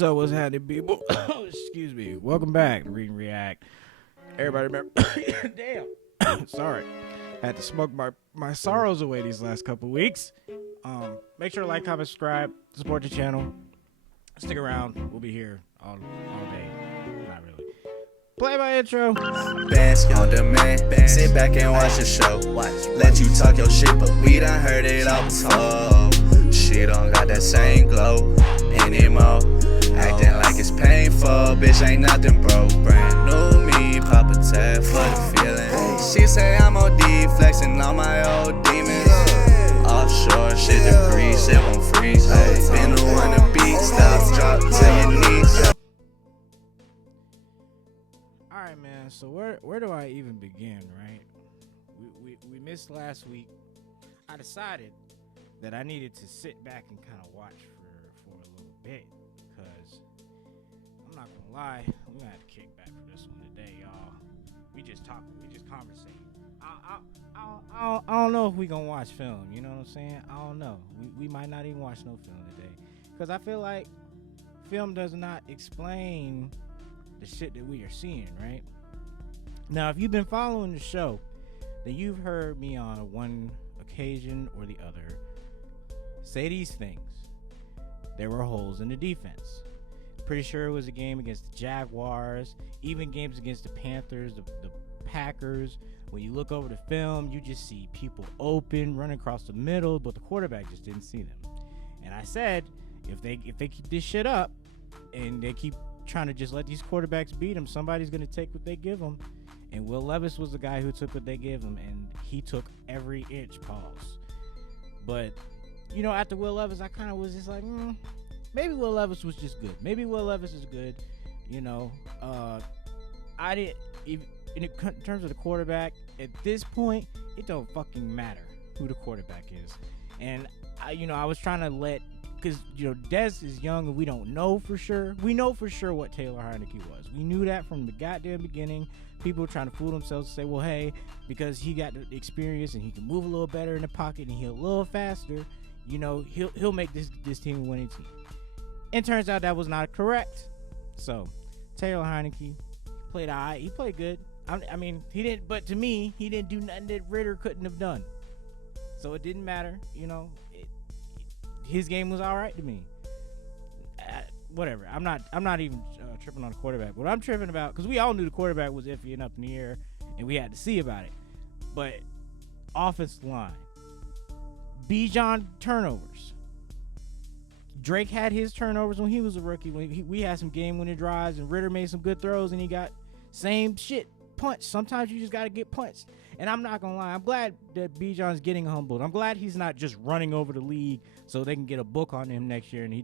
So what's happening, people? Excuse me. Welcome back to REID&React. Everybody remember? Damn. Sorry. Had to smoke my sorrows away these last couple weeks. Make sure to like, comment, subscribe, support the channel. Stick around. We'll be here all day. Not really. Play my intro. Bask on demand. Sit back and watch the show. Let you talk your shit, but we done heard it all before. She don't got that same glow anymore. Acting like it's painful, bitch ain't nothing, bro. Brand new me, pop a tab for the feeling. She say I'm OD, flexing on my old demons. Offshore, shit degrees, shit won't freeze. Been the one to beat, stop, drop to your knees. Alright, man, so where do I even begin, right? We missed last week. I decided that I needed to sit back and kind of watch for a little bit, because I'm not gonna lie, we're gonna have to kick back for this one today, y'all. We just conversating. I don't know if we gonna watch film, you know what I'm saying? I don't know. We might not even watch no film today, because I feel like film does not explain the shit that we are seeing, right? Now, if you've been following the show, then you've heard me on one occasion or the other say these things. There were holes in the defense. Pretty sure it was a game against the Jaguars, even games against the Panthers, the Packers. When you look over the film, you just see people open, running across the middle, but the quarterback just didn't see them. And I said, if they keep this shit up and they keep trying to just let these quarterbacks beat them, somebody's going to take what they give them. And Will Levis was the guy who took what they gave him, and he took every inch, pause. But, you know, after Will Levis, I kind of was just like, maybe Will Levis was just good. Maybe Will Levis is good. You know, in terms of the quarterback, at this point, it don't fucking matter who the quarterback is. And, I was trying to because, Dez is young and we don't know for sure. We know for sure what Taylor Heineke was. We knew that from the goddamn beginning. People were trying to fool themselves and say, well, hey, because he got the experience and he can move a little better in the pocket and he'll a little faster, he'll make this team a winning team. And turns out that was not correct. So, Taylor Heineke played all right. He played good. I mean, he didn't, but to me, he didn't do nothing that Ritter couldn't have done. So it didn't matter, his game was all right to me. Whatever. I'm not even tripping on the quarterback. What I'm tripping about, because we all knew the quarterback was iffy and up in the air, and we had to see about it. But offensive line, Bijan turnovers. Drake had his turnovers when he was a rookie. We had some game-winning drives, and Ritter made some good throws, and he got same shit. Punch. Sometimes you just got to get punched. And I'm not going to lie. I'm glad that Bijan's getting humbled. I'm glad he's not just running over the league so they can get a book on him next year and he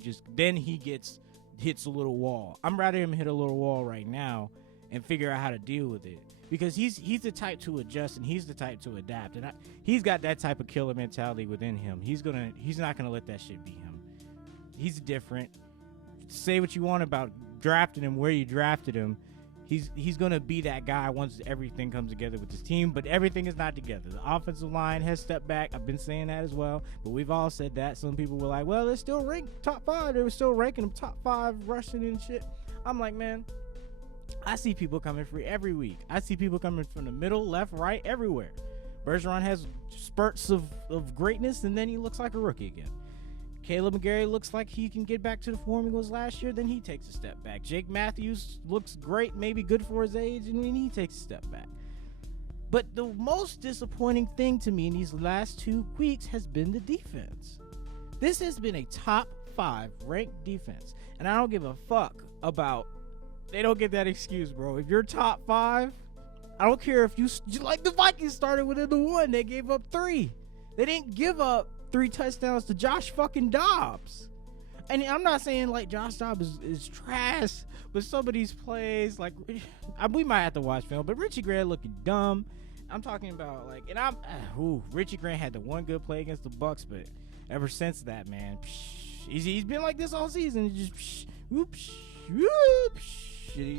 hits a little wall. I'm rather him hit a little wall right now and figure out how to deal with it. Because he's the type to adjust and he's the type to adapt. And he's got that type of killer mentality within him. He's not going to let that shit beat him. He's different. Say what you want about drafting him where you drafted him. He's going to be that guy once everything comes together with his team, but everything is not together. The offensive line has stepped back. I've been saying that as well, but we've all said that. Some people were like, well, they're still ranked top 5. They were still ranking them top 5 rushing and shit. I'm like, man, I see people coming free every week. I see people coming from the middle, left, right, everywhere. Bergeron has spurts of greatness, and then he looks like a rookie again. Caleb McGarry looks like he can get back to the form he was last year, then he takes a step back. Jake Matthews looks great, maybe good for his age, and then he takes a step back. But the most disappointing thing to me in these last 2 weeks has been the defense. This has been a top 5 ranked defense, and I don't give a fuck about, they don't get that excuse, bro. If you're top 5, I don't care if you like the Vikings started within the 1, they gave up 3. They didn't give up 3 touchdowns to Josh fucking Dobbs. And I'm not saying like Josh Dobbs is trash, but some of these plays, like we might have to watch film, but Richie Grant looking dumb. I'm talking about like, and Richie Grant had the one good play against the Bucks, but ever since that, man, he's been like this all season. He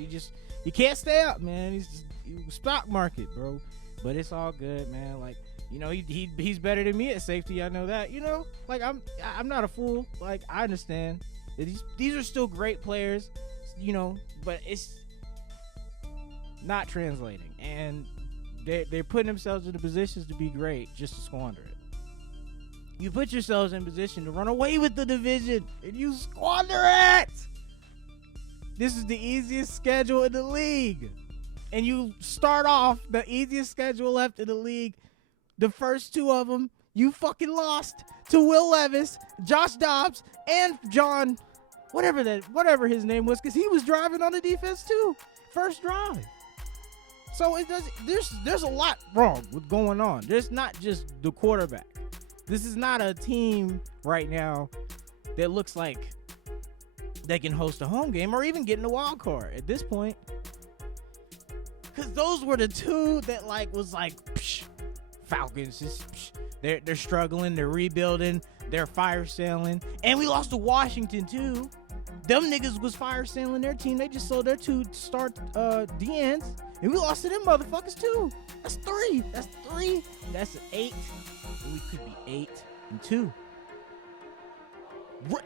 just he can't stay up, man. He's stock market, bro. But it's all good, man. Like, he's better than me at safety. I know that. Like I'm not a fool. Like, I understand. These are still great players, you know, but it's not translating, and they're putting themselves into positions to be great just to squander it. You put yourselves in position to run away with the division, and you squander it. This is the easiest schedule in the league, and you start off the easiest schedule left in the league. The first two of them, you fucking lost to Will Levis, Josh Dobbs, and John, whatever his name was, because he was driving on the defense too. First drive. So it does. There's a lot wrong with going on. There's not just the quarterback. This is not a team right now that looks like they can host a home game or even get in the wild card at this point. Because those were the two that was psh, Falcons. Psh, they're struggling. They're rebuilding. They're fire sailing. And we lost to Washington too. Them niggas was fire sailing their team. They just sold their 2 star DNs. And we lost to them motherfuckers too. That's 3. That's an 8. We could be 8-2.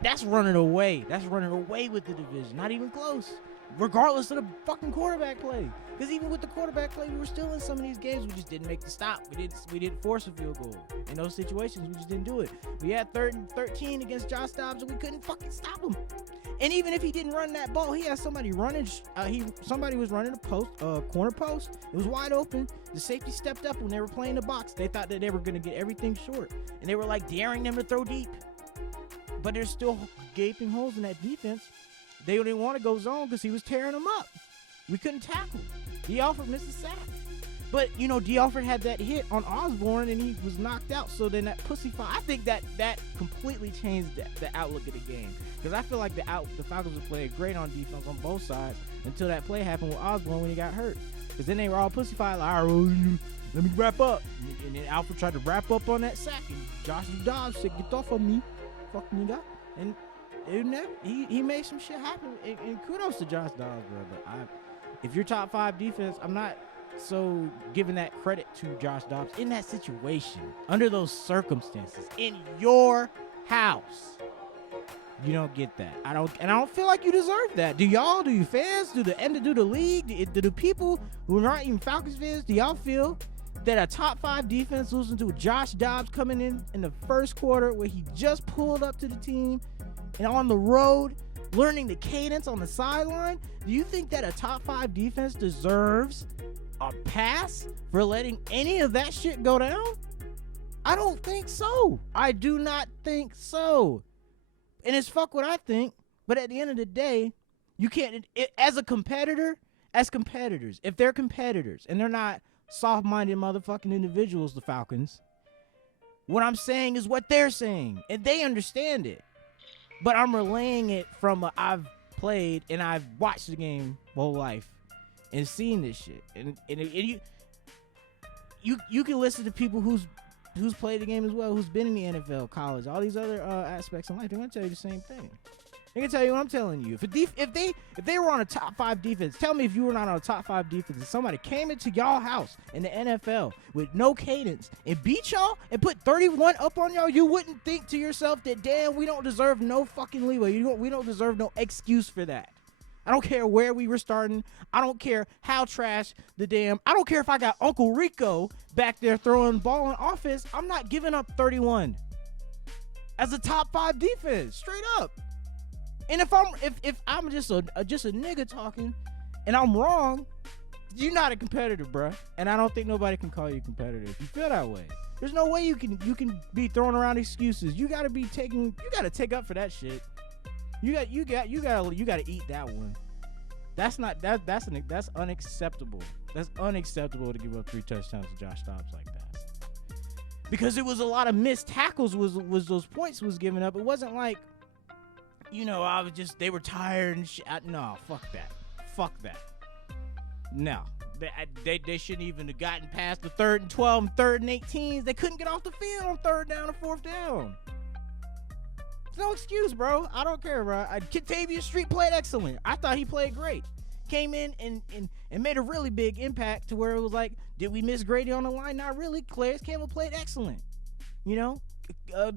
That's running away. That's running away with the division. Not even close. Regardless of the fucking quarterback play. Because even with the quarterback play, we were still in some of these games. We just didn't make the stop. We didn't force a field goal. In those situations, we just didn't do it. We had 3rd and 13 against Josh Dobbs, and we couldn't fucking stop him. And even if he didn't run that ball, he had somebody running. Somebody was running a corner post. It was wide open. The safety stepped up when they were playing the box. They thought that they were going to get everything short, and they were daring them to throw deep. But there's still gaping holes in that defense. They didn't want to go zone because he was tearing them up. We couldn't tackle. D. Alford missed a sack. But, D. Alford had that hit on Osborne, and he was knocked out. So then that I think that completely changed the outlook of the game. Because I feel like the Falcons were playing great on defense on both sides until that play happened with Osborne when he got hurt. Because then they were all pussyfied, all right, let me wrap up. And then Alford tried to wrap up on that sack, and Josh Dobbs said, get off of me, fuck nigga. And he made some shit happen. And kudos to Josh Dobbs, bro. But if you're top 5 defense, I'm not so giving that credit to Josh Dobbs in that situation, under those circumstances, in your house. You don't get that. I don't feel like you deserve that. Do y'all? Do you fans? Do the league? Do the people who are not even Falcons fans? Do y'all feel that a top 5 defense losing to Josh Dobbs coming in the first quarter where he just pulled up to the team and on the road, learning the cadence on the sideline? Do you think that a top 5 defense deserves a pass for letting any of that shit go down? I don't think so. I do not think so. And it's fuck what I think, but at the end of the day, you can't, as competitors, if they're competitors and they're not soft-minded motherfucking individuals, the Falcons, what I'm saying is what they're saying, and they understand it. But I'm relaying it from I've played and I've watched the game my whole life and seen this shit. And you can listen to people who's played the game as well, who's been in the NFL, college, all these other aspects in life. They're gonna tell you the same thing. They can tell you what I'm telling you. If they were on a top 5 defense, tell me if you were not on a top 5 defense and somebody came into y'all house in the NFL with no cadence and beat y'all and put 31 up on y'all, you wouldn't think to yourself that, damn, we don't deserve no fucking leeway. We don't deserve no excuse for that. I don't care where we were starting. I don't care how trash I don't care if I got Uncle Rico back there throwing ball on offense. I'm not giving up 31 as a top 5 defense, straight up. And if I'm just a nigga talking and I'm wrong, you're not a competitor, bruh. And I don't think nobody can call you competitive if you feel that way. There's no way you can be throwing around excuses. You gotta take up for that shit. You gotta eat that one. That's unacceptable. That's unacceptable to give up 3 touchdowns to Josh Dobbs like that. Because it was a lot of missed tackles was those points was giving up. It wasn't like, they were tired and shit. No, fuck that. No. They shouldn't even have gotten past the 3rd and 12 and 3rd and 18s. They couldn't get off the field on 3rd down and 4th down. No excuse, bro. I don't care, bro. Kentavious Street played excellent. I thought he played great. Came in and made a really big impact to where it was like, did we miss Grady on the line? Not really. Calais Campbell played excellent.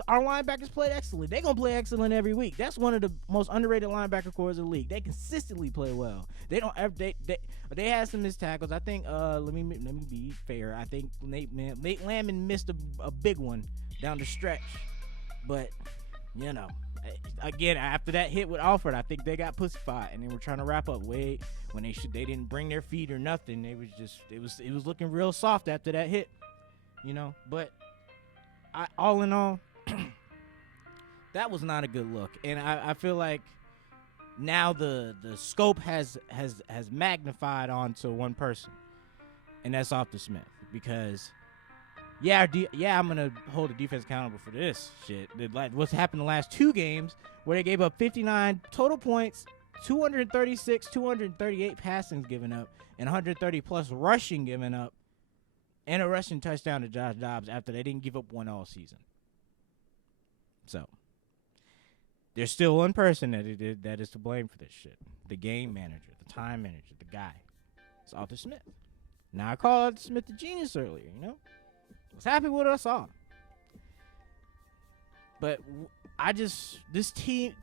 our linebackers played excellent. They're going to play excellent every week. That's one of the most underrated linebacker cores in the league. They consistently play well. They don't ever, they had some missed tackles. I think, let me be fair. I think Nate Landman missed a big one down the stretch. But, you know, again, after that hit with Alfred, I think they got pussified and they were trying to wrap up. Wait, when they didn't bring their feet or nothing. It was looking real soft after that hit, you know. But all in all, that was not a good look, and I feel like now the scope has magnified onto one person, and that's Arthur Smith, because. I'm gonna hold the defense accountable for this shit. What's happened the last 2 games where they gave up 59 total points, 236, 238 passings given up, and 130 plus rushing given up, and a rushing touchdown to Josh Dobbs after they didn't give up one all season. So there's still one person that is to blame for this shit: the game manager, the time manager, the guy. It's Arthur Smith. Now I called Arthur Smith the genius earlier, you know. Was happy with us all, but this team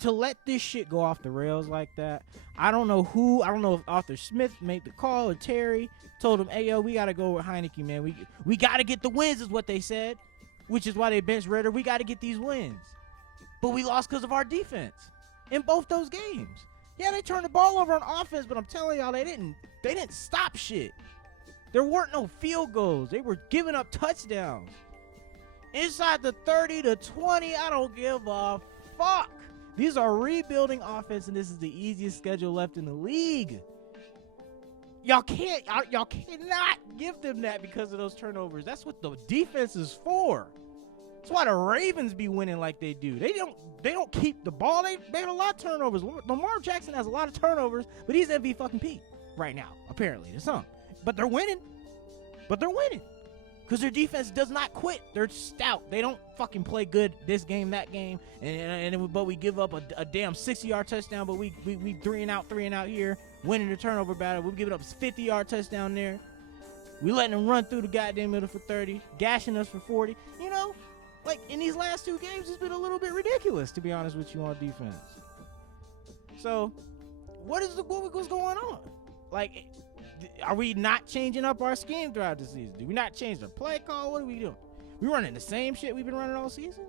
to let this shit go off the rails like that. I don't know if Arthur Smith made the call or Terry told him, "Hey yo, we gotta go with Heineke, man. We gotta get the wins," is what they said, which is why they benched Ritter. We gotta get these wins, but we lost because of our defense in both those games. Yeah, they turned the ball over on offense, but I'm telling y'all, they didn't stop shit. There weren't no field goals. They were giving up touchdowns. Inside the 30 to 20, I don't give a fuck. These are rebuilding offense, and this is the easiest schedule left in the league. Y'all cannot give them that because of those turnovers. That's what the defense is for. That's why the Ravens be winning like they do. They don't keep the ball. They have a lot of turnovers. Lamar Jackson has a lot of turnovers, but he's MVP right now, apparently. There's some. But they're winning. Because their defense does not quit. They're stout. They don't fucking play good this game, that game. But we give up a damn 60-yard touchdown, but we 3 and out here, winning the turnover battle. We're giving up a 50-yard touchdown there. We letting them run through the goddamn middle for 30, gashing us for 40. You know, like in these last 2 games, it's been a little bit ridiculous, to be honest with you, on defense. So, what's going on? Like, are we not changing up our scheme throughout the season? Do we not change the play call? What are we doing? We running the same shit we've been running all season?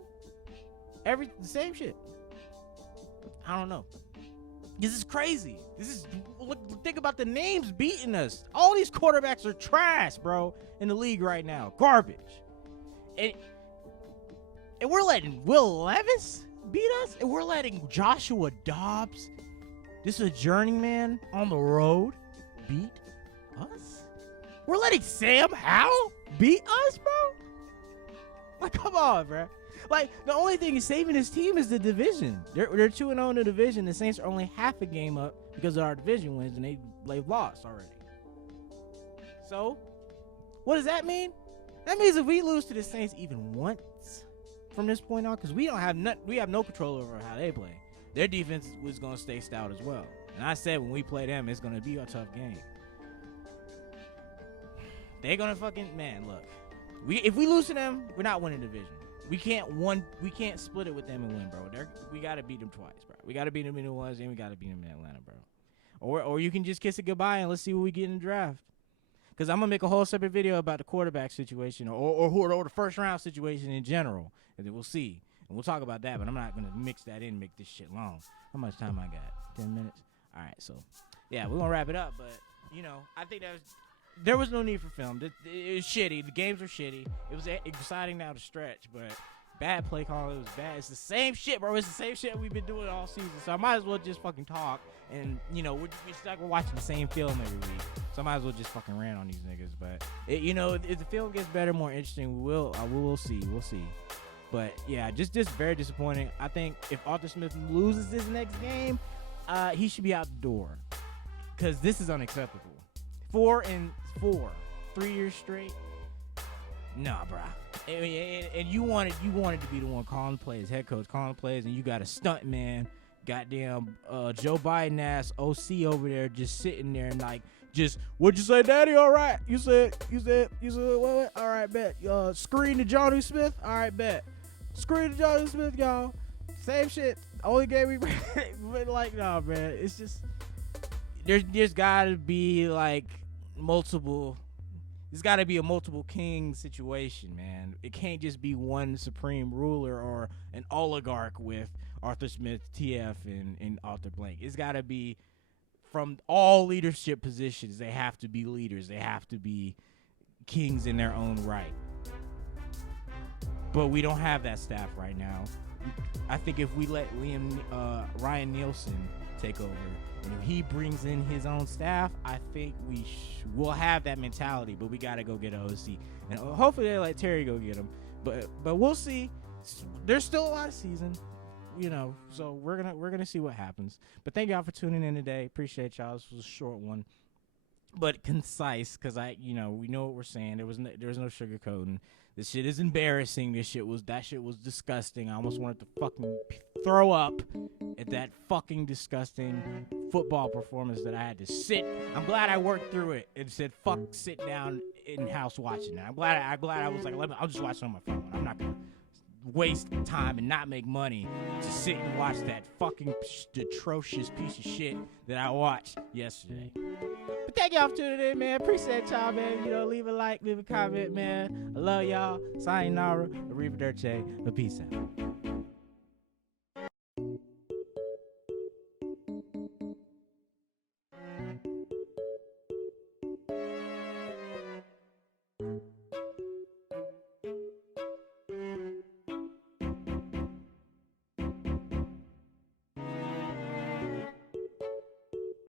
The same shit. I don't know. This is crazy. Think about the names beating us. All these quarterbacks are trash, bro, in the league right now. Garbage. And we're letting Will Levis beat us? And we're letting Joshua Dobbs, this is a journeyman on the road, beat us? We're letting Sam Howell beat us, bro? Like, come on, bro. Like, the only thing is saving this team is the division. They're 2-0 in the division. The Saints are only half a game up because of our division wins, and they've lost already. So, what does that mean? That means if we lose to the Saints even once from this point on, because we have no control over how they play. Their defense was going to stay stout as well. And I said when we play them, it's going to be a tough game. They're going to fucking, man, look. If we lose to them, we're not winning the division. We can't split it with them and win, bro. We got to beat them twice, bro. We got to beat them in New Orleans, and we got to beat them in Atlanta, bro. Or you can just kiss it goodbye and let's see what we get in the draft. Because I'm going to make a whole separate video about the quarterback situation or the first round situation in general. And then we'll see. And we'll talk about that, but I'm not going to mix that in and make this shit long. How much time I got? 10 minutes? All right, so, yeah, we're going to wrap it up. But, you know, I think there was no need for film. It was shitty. The games were shitty. It was exciting now to stretch, but bad play call. It was bad. It's the same shit, bro. It's the same shit we've been doing all season. So I might as well just fucking talk. And, you know, we're watching the same film every week. So I might as well just fucking rant on these niggas. But, you know, if the film gets better, more interesting, we will see. We'll see. But, yeah, just very disappointing. I think if Arthur Smith loses this next game, he should be out the door. Because this is unacceptable. 4-4, 3 years straight. Nah, bro. And you wanted to be the one calling plays, head coach calling plays, and you got a stunt man, goddamn Joe Biden ass OC over there just sitting there and like, just, what'd you say, Daddy? All right. You said what? All right, bet. Screen to Johnny Smith. All right, bet. screw the Joseph Smith, y'all. Same shit. Only game we but like, no, man. It's just there's gotta be like multiple. There's gotta be a multiple king situation, man. It can't just be one supreme ruler or an oligarch with Arthur Smith, TF, and Arthur Blank. It's gotta be from all leadership positions. They have to be leaders. They have to be kings in their own right. But we don't have that staff right now. I think if we let Ryan Nielsen take over, and if he brings in his own staff, I think we'll have that mentality. But we gotta go get an OC, and hopefully they let Terry go get him. But we'll see. There's still a lot of season, so we're gonna see what happens. But thank y'all for tuning in today. Appreciate y'all. This was a short one, but concise, because we know what we're saying. There was no sugarcoating. This shit is embarrassing. That shit was disgusting. I almost wanted to fucking throw up at that fucking disgusting football performance that I had to sit. I'm glad I worked through it and said fuck sitting down in house watching it. I'm glad I was like, I'll just watch it on my phone. I'm not gonna waste time and not make money to sit and watch that fucking atrocious piece of shit that I watched yesterday. But thank y'all for tuning in, man. Appreciate y'all, man. Leave a like, leave a comment, man. I love y'all. Sayonara. Arrivederci. Peace out.